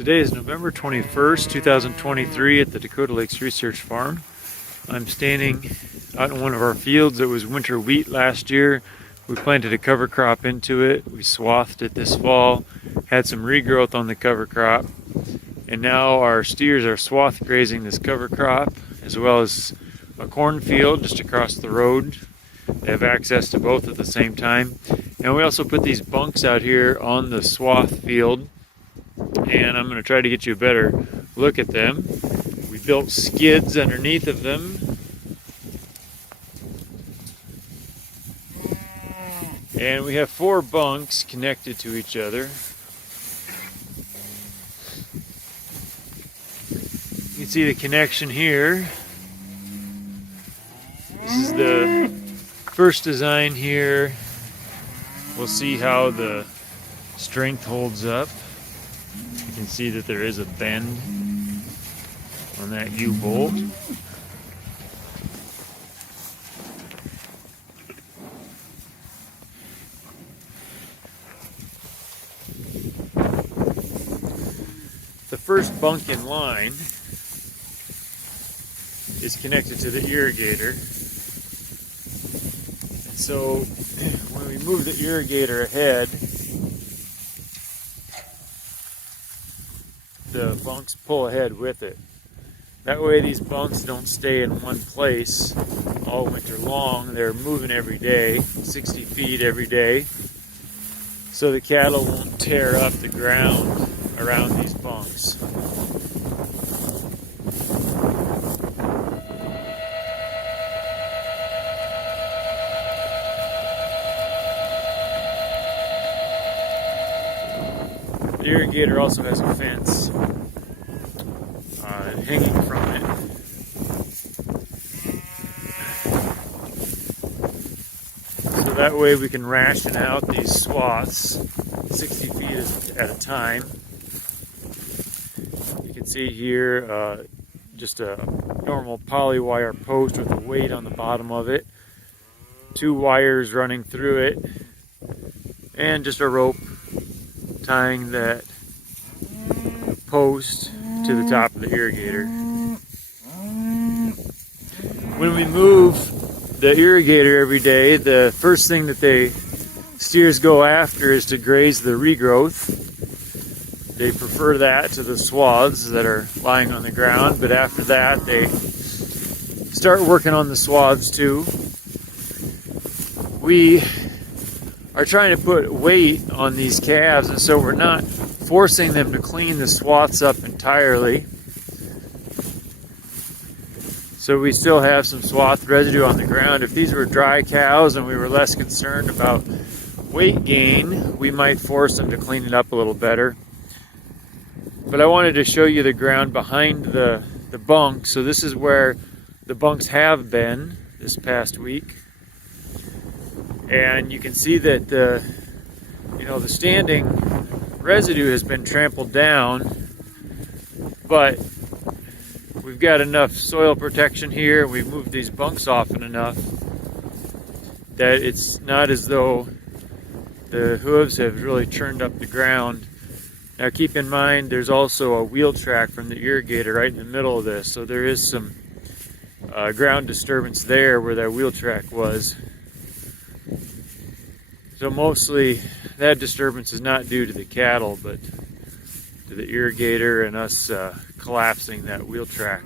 Today is November 21st, 2023 at the Dakota Lakes Research Farm. I'm standing out in one of our fields that was winter wheat last year. We planted a cover crop into it. We swathed it this fall, had some regrowth on the cover crop, and now our steers are swath grazing this cover crop as well as a cornfield just across the road. They have access to both at the same time. And we also put these bunks out here on the swath field, and I'm going to try to get you a better look at them. We built skids underneath of them, and we have 4 bunks connected to each other. You can see the connection here. This is the first design here. We'll see how the strength holds up. You can see that there is a bend on that U-bolt. The first bunk in line is connected to the irrigator. And so when we move the irrigator ahead, the bunks pull ahead with it. That way these bunks don't stay in one place all winter long. They're moving every day, 60 feet every day, so the cattle won't tear up the ground around these bunks. The irrigator also has a fence hanging from it. So that way we can ration out these swaths 60 feet at a time. You can see here just a normal poly wire post with a weight on the bottom of it, 2 wires running through it, and just a rope tying that post to the top of the irrigator. When we move the irrigator every day, the first thing that the steers go after is to graze the regrowth. They prefer that to the swaths that are lying on the ground, but after that they start working on the swaths too. We are trying to put weight on these calves, and so we're not forcing them to clean the swaths up entirely. So we still have some swath residue on the ground. If these were dry cows and we were less concerned about weight gain, we might force them to clean it up a little better. But I wanted to show you the ground behind the bunk. So this is where the bunks have been this past week. And you can see that the standing residue has been trampled down, but we've got enough soil protection here. We've moved these bunks often enough that it's not as though the hooves have really churned up the ground. Now keep in mind there's also a wheel track from the irrigator right in the middle of this, so there is some ground disturbance there where that wheel track was. So mostly that disturbance is not due to the cattle, but to the irrigator and us collapsing that wheel track.